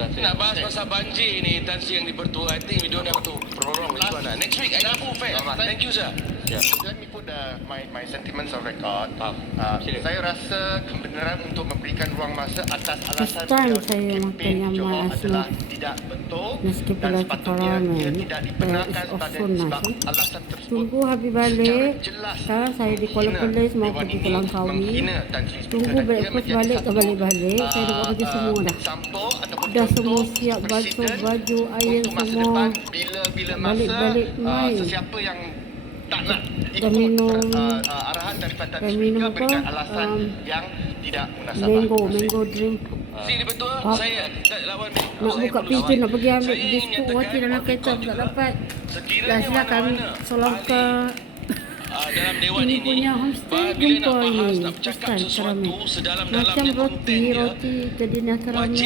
Nak bahas pasal banjir ni, Tan Sri yang di Pertua, I think we don't have to prolong this one. Next week, I think fair. Thank you, sir. Let me put my sentiments on record. Saya rasa kebenaran untuk memberikan ruang masa atas alasan Time beliau saya kempen makan Johor yang adalah malas. tidak betul Meski dan pada sepatutnya sekarang ia ni, tidak dibenarkan it's pada often sebab nice. alasan tersebut Tunggu habis balik. Sekarang saya di Kuala Perlis mau pergi ke Langkawi. Tunggu breakfast balik ke balik-balik. Saya dah buat kerja semua dah. Dah semua siap, baju, air semua. Balik-balik main. Sesiapa yang tak nak Dah minum arahan daripada dah minum apa? berikan alasan yang tidak munasabah. Mango drink. Sri di Pertua, saya lawan Nak buka pintu nak pergi ambil biskut roti dalam kereta tak dapat. Dah silakan Selangkah dalam dewan ini punya homestay jumpa ini pesan karamel macam roti jadinya karamel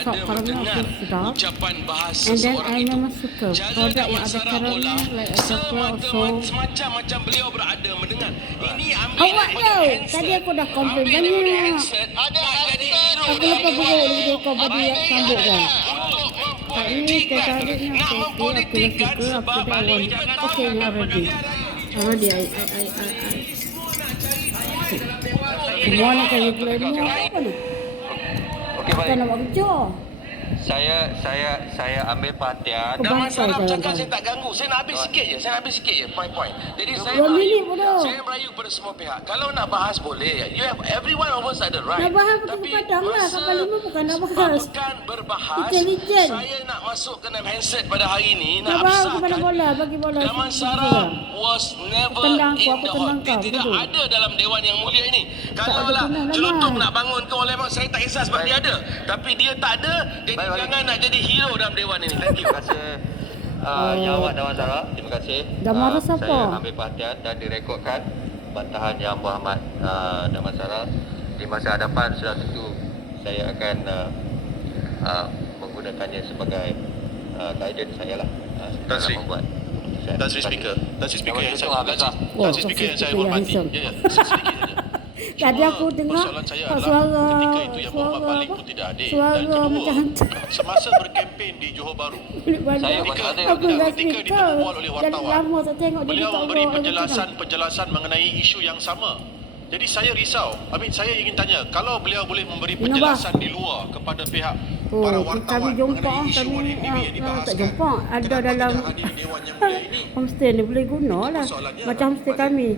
sok karamel aku sedap and then I memang suka produk yang ada karamel like chocolate also semacam beliau berada mendengar ini ambil awak tahu tadi aku dah komplain banyak aku lupa buka kau bagi sambut kan tak ini tertariknya nak mempolitikkan sebab balik jangan okay ni already semua nak cari plan ni apa ni Okey, baik. kan nak buat kerja Saya ambil perhatian. dah masalah Sampai bercakap jalan. saya tak ganggu. Saya nak habis sikit je. Point. Jadi saya 2 minit pun dah. saya merayu kepada semua pihak. Kalau nak bahas boleh. You have everyone of us ada right. nak bahas pergi Tapi ke Padang lah masa kapal 5 bukan nak bahas bukan berbahas. Intelligent. Saya nak masuk ke dalam handset pada hari ini. nak Nak bahas kepada absahkan bola bagi bola Damansara was never Tendang aku, in aku the tendang hall. Dia kau, tidak betul. ada dalam Dewan Yang Mulia ini. ada Kalau lah kena celutuk lawan. nak bangun ke oleh mak, saya tak kisah sebab dia ada. Tapi dia tak ada, jadi Baik. jangan nak jadi hero dalam Dewan ini. Thank you. Terima kasih Jawab Damansara. Terima kasih. Damansara siapa? Saya ambil perhatian dan direkodkan bantahan Yang Berhormat Damansara. Di masa hadapan sudah tentu saya akan menggunakannya sebagai guidance saya lah. Tan Sri. Membuat keputusan. Tan Sri Speaker yang saya Habis dah. Tan Sri Speaker yang saya hormati. Ya, sedikit saja. tadi aku dengar Persoalan saya tak adalah suara ketika itu Yang Berhormat balik pun tidak hadir. suara Dan kedua, macam hantu semasa berkempen di Johor Bahru, Saya balik bukan ada. aku dah ketika speaker ditemubual oleh dan wartawan, lama tak tengok dia beliau tak memberi bawa penjelasan mengenai isu yang sama. Jadi saya risau. Saya ingin tanya, kalau beliau boleh memberi Kenapa? penjelasan di luar kepada pihak para kami wartawan jumpa mengenai isu kami ini yang dibahaskan. tak jumpa ada Kenapa dalam tidak hadir di Dewan Yang Mulia ini? homestay ni boleh guna lah Persoalannya macam homestay kami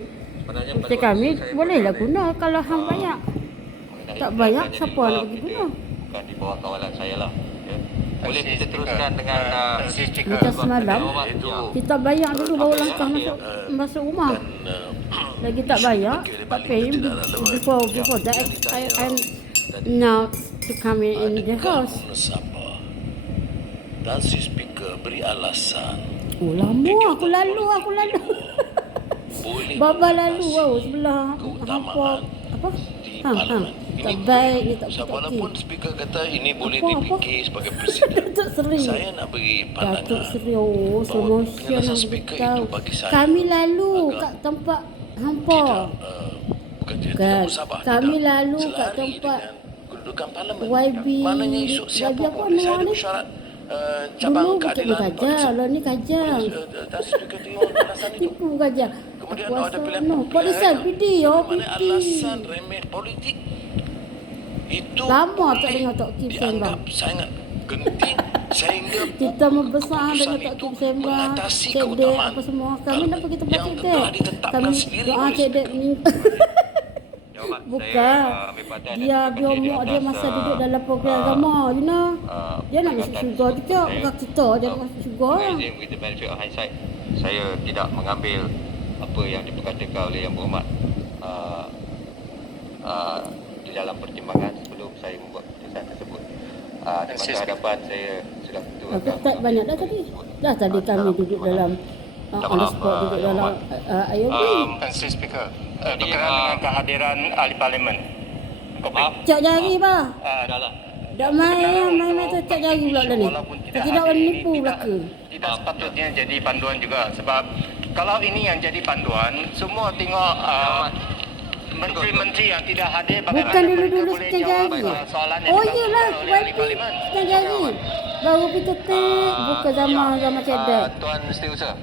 Sebenarnya homestay pada kami waktu saya bolehlah berada guna kalau hang banyak mengenai tak banyak, pilihannya di siapa luar, nak pergi kita guna? bukan di bawah kawalan saya lah. Ya. Boleh kita teruskan dengan Macam semalam itu kita bayar dulu baru langkah masuk rumah lagi tak bayar tak pay before that I'm now to come in the house Dan si speaker beri alasan oh lama aku lalu boleh baba lalu sebelah keutamaan apa di hang parlimen. tak baik ni tak Walaupun speaker kata ini boleh Apa? dipikir sebagai presiden, Datuk Seri saya nak beri Datuk pandangan Seri bahawa promotion penjelasan yang speaker tahu. itu bagi saya Kami lalu agak kat tempat tidak hampa. bukan tidak Kan, musabah, kami tidak lalu kat selari tempat dengan kedudukan parlimen. YB. Maknanya esok siapa YB apa pun saya ada nama ni? syarat cabang Dulu bukan keadilan kajang, lah ni kajang. dan speaker tengok alasan itu. Tipu kajang. Kemudian Kuasa ada pilihan no. Polisan PD Mana alasan remeh politik itu Lama tak dengar Tok Kim dianggap sembang. sangat genting sehingga Kita membesar dengan keputusan Tok itu Kim sembang. mengatasi Cik Dek keutamaan apa semua. Kami nak pergi tempat yang Cik telah Dek. ditetapkan Kami sendiri doa oleh Cik Dek Jawab. Bukan. Saya ambil perhatian dan Dia terima kasih biomok di dia atas, masa duduk dalam program agama, you know. Dia nak masuk syurga juga, bukan kita je nak masuk syurga. Mengizin with the benefit of hindsight, saya tidak mengambil apa yang diperkatakan oleh Yang Berhormat di dalam pertimbangan sebelum saya membuat keputusan tersebut. Di masa hadapan saya sudah tentu Aku tak banyak dah tadi. Dah tadi kami duduk dalam on the spot duduk dalam IOB. Tan Sri Speaker, Jadi, berkenaan dengan kehadiran ahli parlimen. Maaf, Cak jari bah. dah lah. Dak main tu cak jari pula dah ni. Walaupun Tak kira orang hadir, nipu belaka. tidak sepatutnya jadi panduan juga sebab kalau ini yang jadi panduan semua tengok menteri-menteri yang tidak hadir Bukan dulu-dulu boleh setengah jawab hari. soalan yang Oh dilakukan iyalah, oleh ahli YP parlimen. setengah hari. Baru kita tik, bukan zaman cedek. Tuan Setiausaha.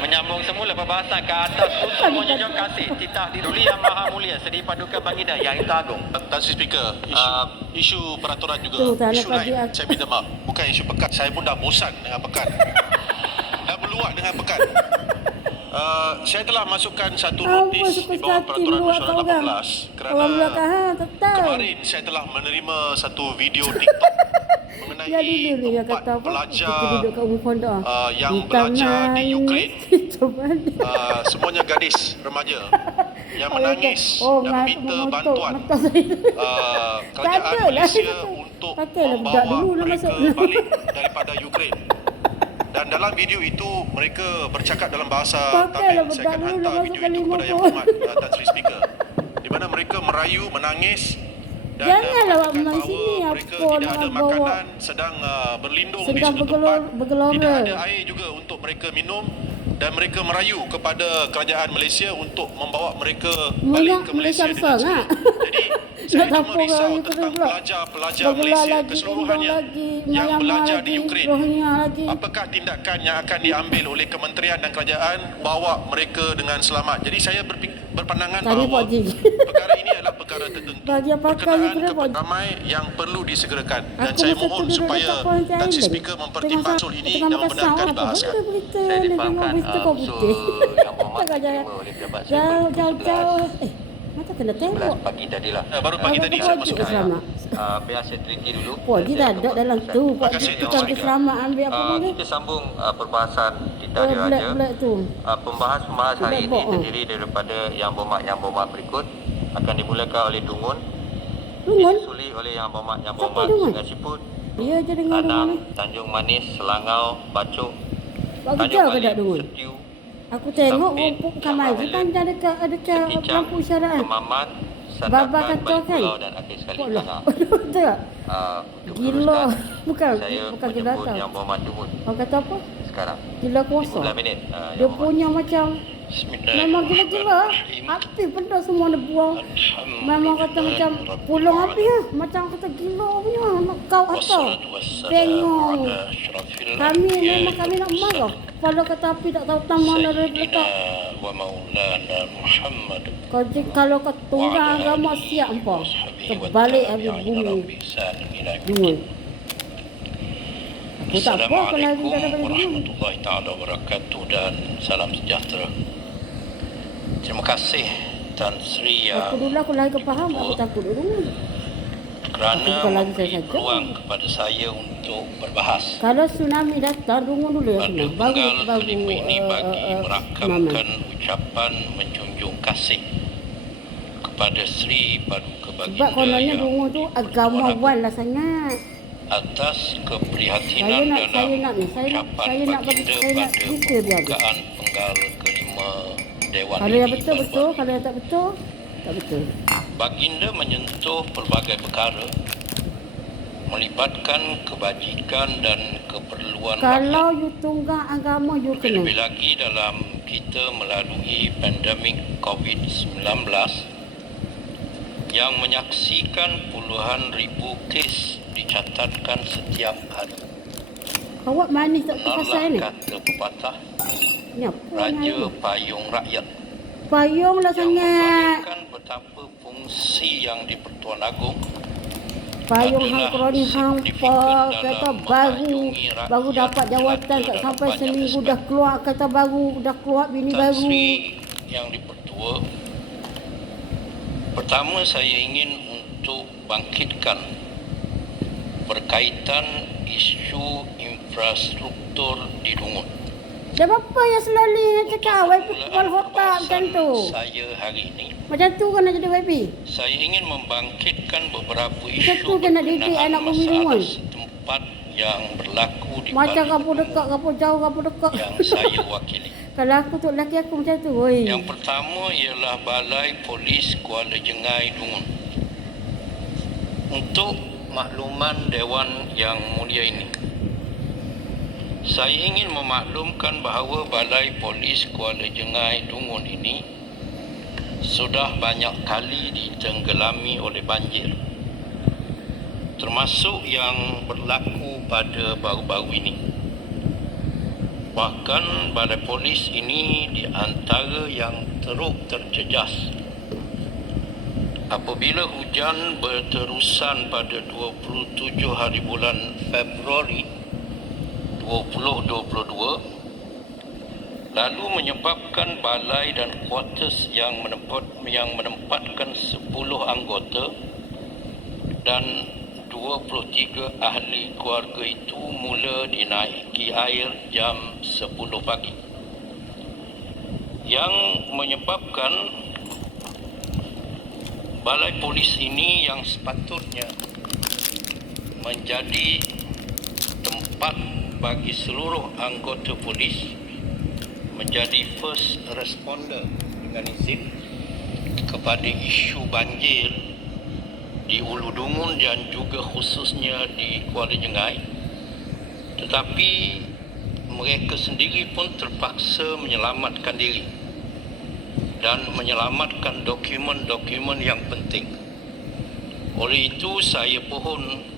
Menyambung semula perbahasan ke atas untuk menjunjung kasih titah diruli yang maha mulia Seri Paduka Baginda Yang Hinta Agung. Tan Sri Speaker, isu peraturan juga Tu, tak isu lepas lain. dia. Saya minta maaf, bukan isu pekan. Saya pun dah bosan dengan pekan. Dah meluak dengan pekan. Saya telah masukkan satu Apa notis suka di bawah hati peraturan luar mesyuarat kau orang? 18 kerana Orang belakang, tak tahu. kemarin saya telah menerima satu video TikTok mengenai Ya dulu ni yang 4 kata apa? pelajar Kita duduk kat rumah pondok. yang belajar di Ukraine. Cuman. Semuanya gadis remaja yang menangis dan meminta bantuan kerajaan Tak ada lah. Malaysia untuk Pakailah budak membawa dulu lah mereka masuk. balik daripada Ukraine. Dan dalam video itu mereka bercakap dalam bahasa Pakailah Tamil. Saya budak akan dulu hantar lah video masuk itu kepada Yang 50. Berhormat Tan Sri Speaker, di mana mereka merayu, menangis dan Janganlah awak mengatakan menang bahawa sini, mereka apa tidak nak ada bawa. makanan, sedang berlindung di Sedang satu tempat, bergelora. tidak ada air juga untuk mereka minum, dan mereka merayu kepada kerajaan Malaysia untuk membawa mereka balik ke Malaysia dengan besar-besar, selamat. Jadi saya Nak cuma dapur risau orang tentang pula. pelajar-pelajar Bergelar Malaysia lagi, keseluruhannya Indon lagi, yang Myanmar belajar di lagi, Ukraine. Rohingya lagi. Apakah tindakan yang akan diambil oleh kementerian dan kerajaan bawa mereka dengan selamat? Jadi saya berpandangan Tanya bahawa Pak Ji. perkara ini adalah perkara tertentu Bagi apa kali berkenaan kena kepada Pak Ji? ramai yang perlu disegerakan, dan Aku saya masa tu mohon duduk supaya dekat Point Tan Sri Island. Speaker mempertimbang usul ini Tengah dan makan membenarkan sawah, apa dibahaskan. benda berita Saya ni difahamkan tengok berita kau usul putih. Yang Berhormat Jangan jangan. diterima oleh pejabat saya Jauh. Mata kena tengok. 11 pagi tadilah. Baru pagi Apa tadi kau saya wajib masuk. selamat? Biar saya teliti dulu. Pak Ji dah ada dalam tu. Pak Ji kasih, tukar Yang selamat ambil apa pun ni. Kita sambung perbahasan kita Oh, diraja. black tu. Pembahas hari Black ini box, terdiri daripada Yang Berhormat berikut. Akan dimulakan oleh Dungun, Dungun? disuli oleh Yang Berhormat Siapa Dungun? Sungai Siput, Dia je dengar Anang, dengar. Tanjung Manis, Selangau, Bacok, Pak Kejau ke tak Balik, dungun? Setiu, Aku tengok Sampit, rumput kamar je Jambal panjang dekat ada Keticang, lampu isyarat. Kemaman, Baba Sandakan, kata Balik kan? Pulau dan akhir sekali Poklah. Tangah. Betul tak? Untuk Gila. meneruskan, Bukan saya bukan gila menyebut tau. Yang Berhormat Dungun Orang kata apa? sekarang. Gila kuasa. 15 minit. Dia Yang Berhormat. punya macam memang gila-gila. Api benda semua dia buang. Memang kata macam pulung api lah. Macam kata gila punya. Nak kau atau. Tengok. Kami memang kami nak marah. Kalau kata api tak tahu taman ada letak. Kalau kau tunggang agama siap apa? Terbalik habis bumi. Dungun. Aku tak apa kalau lagi tak ada balik dungun. warahmatullahi taala wabarakatuh dan salam sejahtera. Terima kasih Tan Sri Aku dulu aku lagi faham. Aku takut dungun. kerana Aku bukan lagi memberi saya saja. peluang kepada saya untuk berbahas. Kalau tsunami datang, dungun dulu ya Pada kena. penggal Baru kelima ini bagi tsunami. merakamkan ucapan menjunjung kasih kepada Sri Paduka Sebab Baginda kononnya Yang dungun tu agamawan lah sangat. atas keprihatinan Saya nak- dalam saya nak ni, saya nak- ucapan saya nak bagi- baginda saya nak pada cerita dia. pembukaan penggal kelima Dewan Kalau yang ini betul baru-baru. betul, kalau yang tak betul tak betul. Baginda menyentuh pelbagai perkara melibatkan kebajikan dan keperluan Kalau rakyat. you tunggang agama you kena. Lebih lagi dalam kita melalui pandemik COVID-19 yang menyaksikan puluhan ribu kes dicatatkan setiap hari. Awak manis tak tu pasal ni? Benarlah kata pepatah, Ni apa Raja ni? Payung Rakyat, Payung lah yang sangat. membayangkan betapa fungsi yang di-Pertuan Agong Payung adalah hang kroni hampa signifikan kata dalam baru mengayomi rakyat baru dapat jawatan tak dalam sampai banyak seminggu aspek. dah keluar kata baru dah keluar bini Tan baru. Sri yang di-Pertua, pertama saya ingin untuk bangkitkan berkaitan isu infrastruktur di Dungun. Dah apa yang selalu yang cakap YP kepala otak macam tu. Saya hari ini, Macam tu kan nak jadi YP. saya ingin membangkitkan beberapa Macam isu tu kan nak didik berkenaan anak bumi masalah Dungun. setempat yang berlaku di Macam kapu Dungun dekat, kapu jauh, kapu dekat. yang saya wakili. Kalau aku tu lelaki aku macam tu. Oi. Yang pertama ialah Balai Polis Kuala Jengai Dungun. Untuk makluman Dewan Yang Mulia ini, Saya ingin memaklumkan bahawa Balai Polis Kuala Jengai Dungun ini sudah banyak kali ditenggelami oleh banjir, termasuk yang berlaku pada baru-baru ini. Bahkan Balai Polis ini di antara yang teruk terjejas apabila hujan berterusan pada 27 hari bulan Februari 2022 lalu menyebabkan balai dan kuartus yang menempatkan 10 anggota dan 23 ahli keluarga itu mula dinaiki air jam 10 pagi yang menyebabkan Balai Polis ini yang sepatutnya menjadi tempat bagi seluruh anggota polis menjadi first responder dengan izin kepada isu banjir di Ulu Dungun dan juga khususnya di Kuala Jengai, tetapi mereka sendiri pun terpaksa menyelamatkan diri dan menyelamatkan dokumen-dokumen yang penting. Oleh itu saya pohon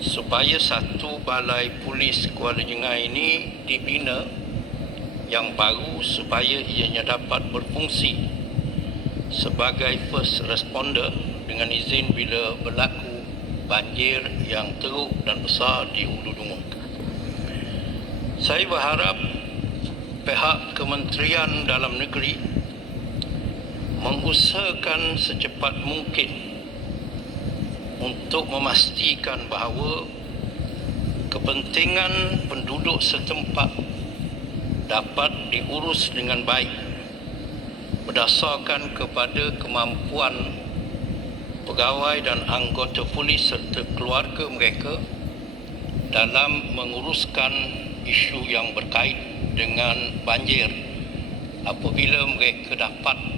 supaya satu balai polis Kuala Jengai ini dibina yang baru supaya ianya dapat berfungsi sebagai first responder dengan izin bila berlaku banjir yang teruk dan besar di Ulu Dungun. Saya berharap pihak Kementerian Dalam Negeri mengusahakan secepat mungkin untuk memastikan bahawa kepentingan penduduk setempat dapat diurus dengan baik berdasarkan kepada kemampuan pegawai dan anggota polis serta keluarga mereka dalam menguruskan isu yang berkait dengan banjir apabila mereka dapat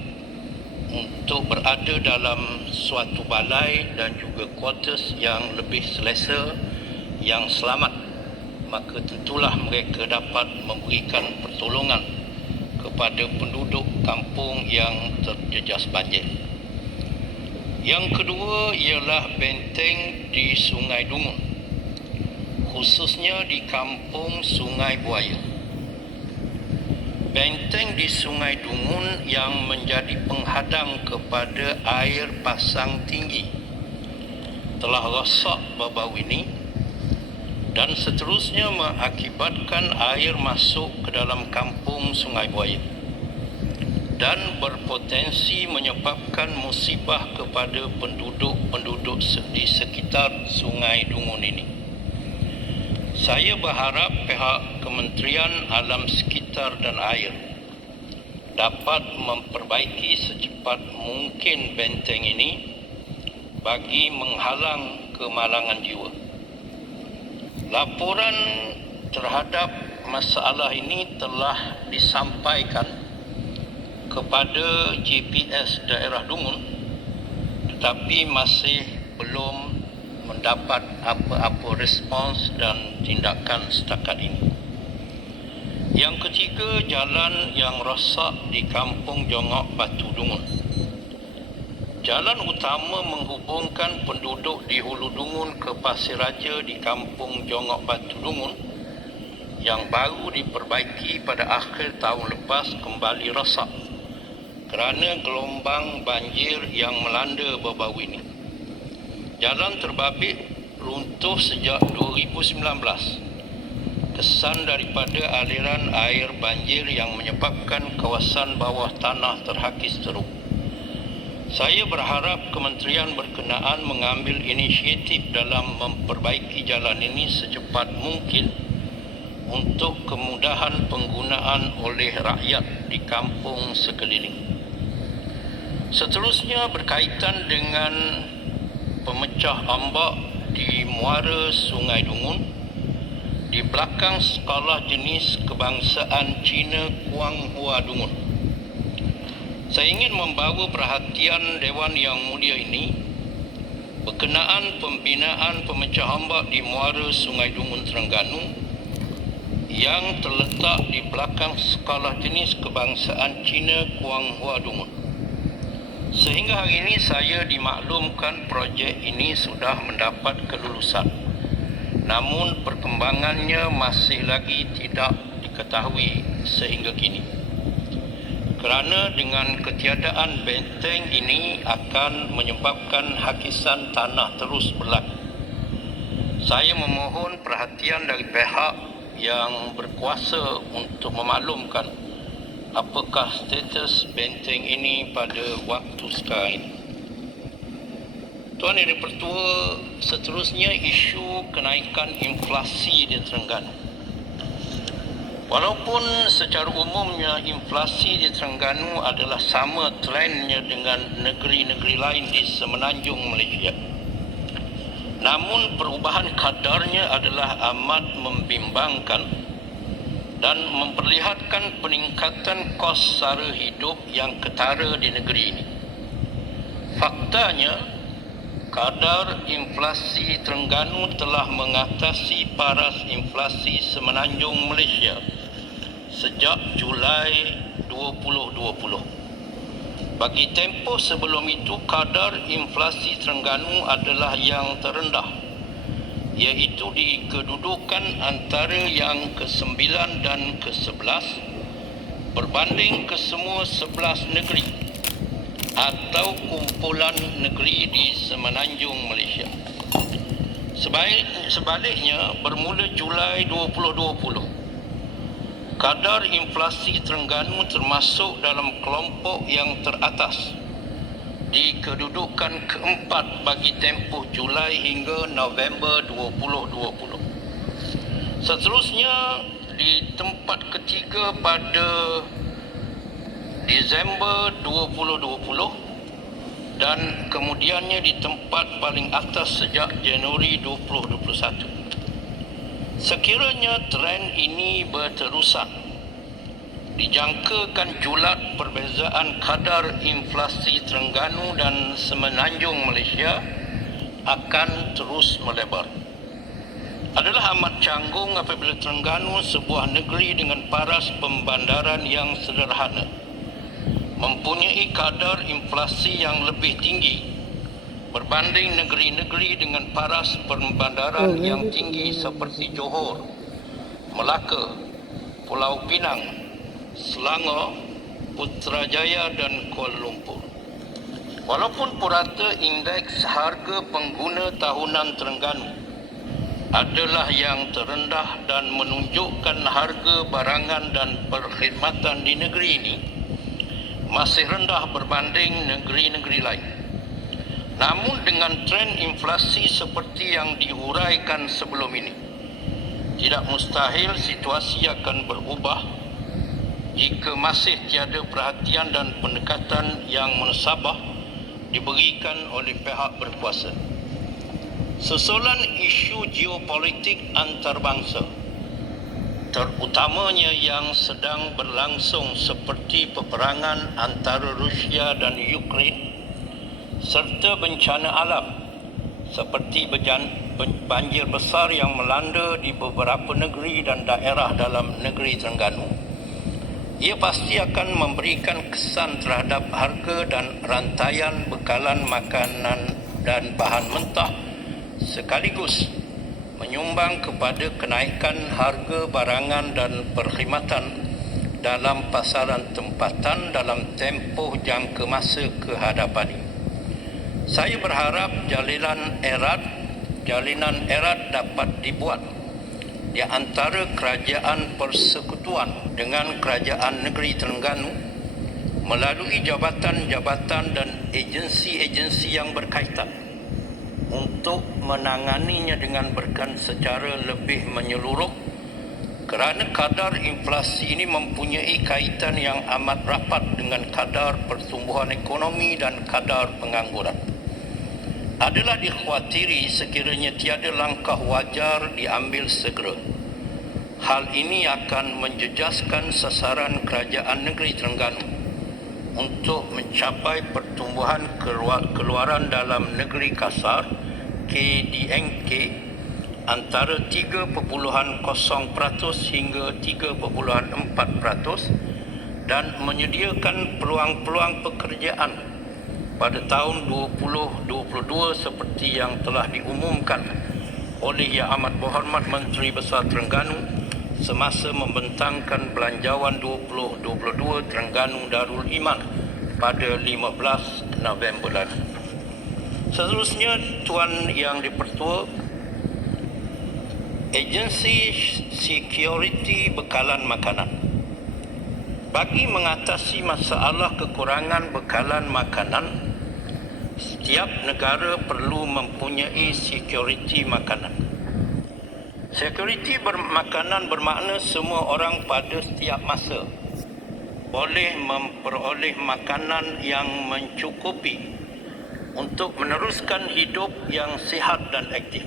untuk berada dalam suatu balai dan juga kuartus yang lebih selesa, yang selamat, maka tentulah mereka dapat memberikan pertolongan kepada penduduk kampung yang terjejas banjir. Yang kedua ialah benteng di Sungai Dungun, khususnya di kampung Sungai Buaya. Benteng di Sungai Dungun yang menjadi penghadang kepada air pasang tinggi telah rosak baru-baru ini dan seterusnya mengakibatkan air masuk ke dalam kampung Sungai Buaya dan berpotensi menyebabkan musibah kepada penduduk-penduduk di sekitar Sungai Dungun ini. Saya berharap pihak Kementerian Alam Sekitar dan Air dapat memperbaiki secepat mungkin benteng ini bagi menghalang kemalangan jiwa. Laporan terhadap masalah ini telah disampaikan kepada JPS daerah Dungun tetapi masih belum mendapat apa-apa respons dan tindakan setakat ini. Yang ketiga, jalan yang rosak di kampung Jongok Batu Dungun. Jalan utama menghubungkan penduduk di Hulu Dungun ke Pasir Raja di kampung Jongok Batu Dungun yang baru diperbaiki pada akhir tahun lepas kembali rosak kerana gelombang banjir yang melanda baru-baru ini. Jalan terbabit runtuh sejak 2019. Kesan daripada aliran air banjir yang menyebabkan kawasan bawah tanah terhakis teruk. Saya berharap kementerian berkenaan mengambil inisiatif dalam memperbaiki jalan ini secepat mungkin untuk kemudahan penggunaan oleh rakyat di kampung sekeliling. Seterusnya berkaitan dengan pemecah ombak di muara Sungai Dungun di belakang sekolah jenis kebangsaan Cina Kuang Hua Dungun. Saya ingin membawa perhatian Dewan Yang Mulia ini berkenaan pembinaan pemecah ombak di muara Sungai Dungun Terengganu yang terletak di belakang Sekolah Jenis Kebangsaan Cina Kuang Hua Dungun. Sehingga hari ini saya dimaklumkan projek ini sudah mendapat kelulusan. Namun perkembangannya masih lagi tidak diketahui sehingga kini. Kerana dengan ketiadaan benteng ini akan menyebabkan hakisan tanah terus berlaku. Saya memohon perhatian dari pihak yang berkuasa untuk memaklumkan apakah status benteng ini pada waktu sekarang ini. Tuan Yang Dipertua, seterusnya isu kenaikan inflasi di Terengganu. Walaupun secara umumnya inflasi di Terengganu adalah sama trendnya dengan negeri-negeri lain di semenanjung Malaysia, namun perubahan kadarnya adalah amat membimbangkan dan memperlihatkan peningkatan kos sara hidup yang ketara di negeri ini. Faktanya, kadar inflasi Terengganu telah mengatasi paras inflasi semenanjung Malaysia sejak Julai 2020. Bagi tempoh sebelum itu, kadar inflasi Terengganu adalah yang terendah, iaitu di kedudukan antara yang ke-9 dan ke-11 berbanding kesemua 11 negeri atau kumpulan negeri di semenanjung Malaysia. Sebaliknya, bermula Julai 2020, kadar inflasi Terengganu termasuk dalam kelompok yang teratas di kedudukan keempat bagi tempoh Julai hingga November 2020. Seterusnya, di tempat ketiga pada Disember 2020 dan kemudiannya di tempat paling atas sejak Januari 2021. Sekiranya tren ini berterusan, dijangkakan julat perbezaan kadar inflasi Terengganu dan semenanjung Malaysia akan terus melebar. Adalah amat canggung apabila Terengganu, sebuah negeri dengan paras pembandaran yang sederhana, mempunyai kadar inflasi yang lebih tinggi berbanding negeri-negeri dengan paras pembandaran yang tinggi seperti Johor, Melaka, Pulau Pinang, Selangor, Putrajaya dan Kuala Lumpur. Walaupun purata indeks harga pengguna tahunan Terengganu adalah yang terendah dan menunjukkan harga barangan dan perkhidmatan di negeri ini masih rendah berbanding negeri-negeri lain. Namun dengan tren inflasi seperti yang dihuraikan sebelum ini, tidak mustahil situasi akan berubah jika masih tiada perhatian dan pendekatan yang menasabah diberikan oleh pihak berkuasa. Susulan isu geopolitik antarabangsa, terutamanya yang sedang berlangsung seperti peperangan antara Rusia dan Ukraine, serta bencana alam seperti banjir besar yang melanda di beberapa negeri dan daerah dalam negeri Terengganu, ia pasti akan memberikan kesan terhadap harga dan rantaian bekalan makanan dan bahan mentah, sekaligus menyumbang kepada kenaikan harga barangan dan perkhidmatan dalam pasaran tempatan dalam tempoh jangka masa kehadapan ini. Saya berharap jalinan erat dapat dibuat di antara kerajaan persekutuan dengan kerajaan negeri Terengganu melalui jabatan-jabatan dan agensi-agensi yang berkaitan untuk menanganinya dengan secara lebih menyeluruh, kerana kadar inflasi ini mempunyai kaitan yang amat rapat dengan kadar pertumbuhan ekonomi dan kadar pengangguran. Adalah dikhawatiri sekiranya tiada langkah wajar diambil segera, hal ini akan menjejaskan sasaran kerajaan negeri Terengganu untuk mencapai pertumbuhan keluaran dalam negeri kasar KDNK antara 3.0% hingga 3.4% dan menyediakan peluang-peluang pekerjaan pada tahun 2022 seperti yang telah diumumkan oleh Yang Amat Berhormat Menteri Besar Terengganu semasa membentangkan Belanjawan 2022 Terengganu Darul Iman pada 15 November lalu. Seterusnya, Tuan Yang di-Pertua, Agensi Security Bekalan Makanan. Bagi mengatasi masalah kekurangan bekalan makanan, setiap negara perlu mempunyai security makanan. Security makanan bermakna semua orang pada setiap masa boleh memperoleh makanan yang mencukupi untuk meneruskan hidup yang sihat dan aktif.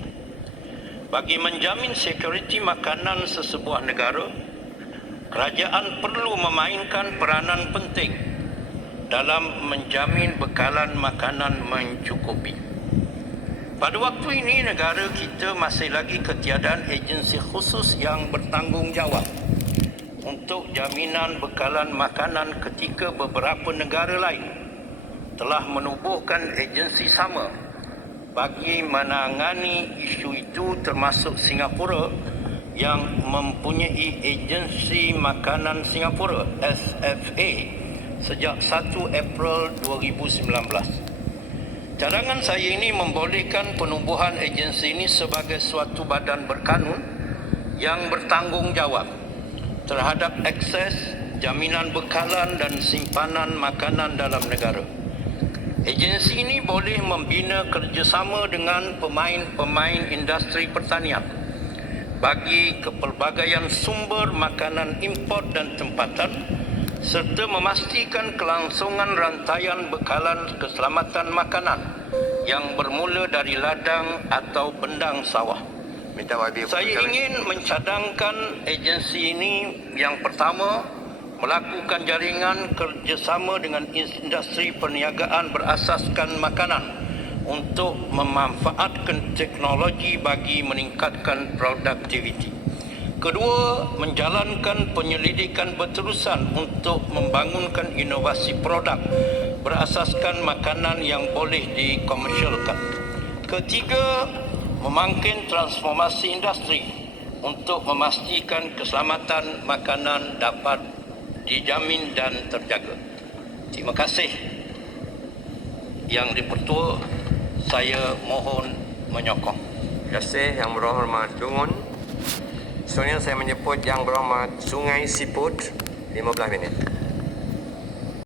Bagi menjamin security makanan sesebuah negara, kerajaan perlu memainkan peranan penting dalam menjamin bekalan makanan mencukupi. Pada waktu ini, negara kita masih lagi ketiadaan agensi khusus yang bertanggungjawab untuk jaminan bekalan makanan ketika beberapa negara lain telah menubuhkan agensi sama bagi menangani isu itu, termasuk Singapura yang mempunyai Agensi Makanan Singapura SFA sejak 1 April 2019. Cadangan saya ini membolehkan penubuhan agensi ini sebagai suatu badan berkanun yang bertanggungjawab terhadap akses, jaminan bekalan dan simpanan makanan dalam negara. Agensi ini boleh membina kerjasama dengan pemain-pemain industri pertanian bagi kepelbagaian sumber makanan import dan tempatan, serta memastikan kelangsungan rantaian bekalan keselamatan makanan yang bermula dari ladang atau bendang sawah. Saya ingin mencadangkan agensi ini yang pertama melakukan jaringan kerjasama dengan industri perniagaan berasaskan makanan untuk memanfaatkan teknologi bagi meningkatkan produktiviti. Kedua, menjalankan penyelidikan berterusan untuk membangunkan inovasi produk berasaskan makanan yang boleh dikomersialkan. Ketiga, memangkin transformasi industri untuk memastikan keselamatan makanan dapat dijamin dan terjaga. Terima kasih Yang di-Pertua, saya mohon menyokong. Terima kasih Yang Berhormat Dungun. Seterusnya saya menyebut Yang Berhormat Sungai Siput 15 minit.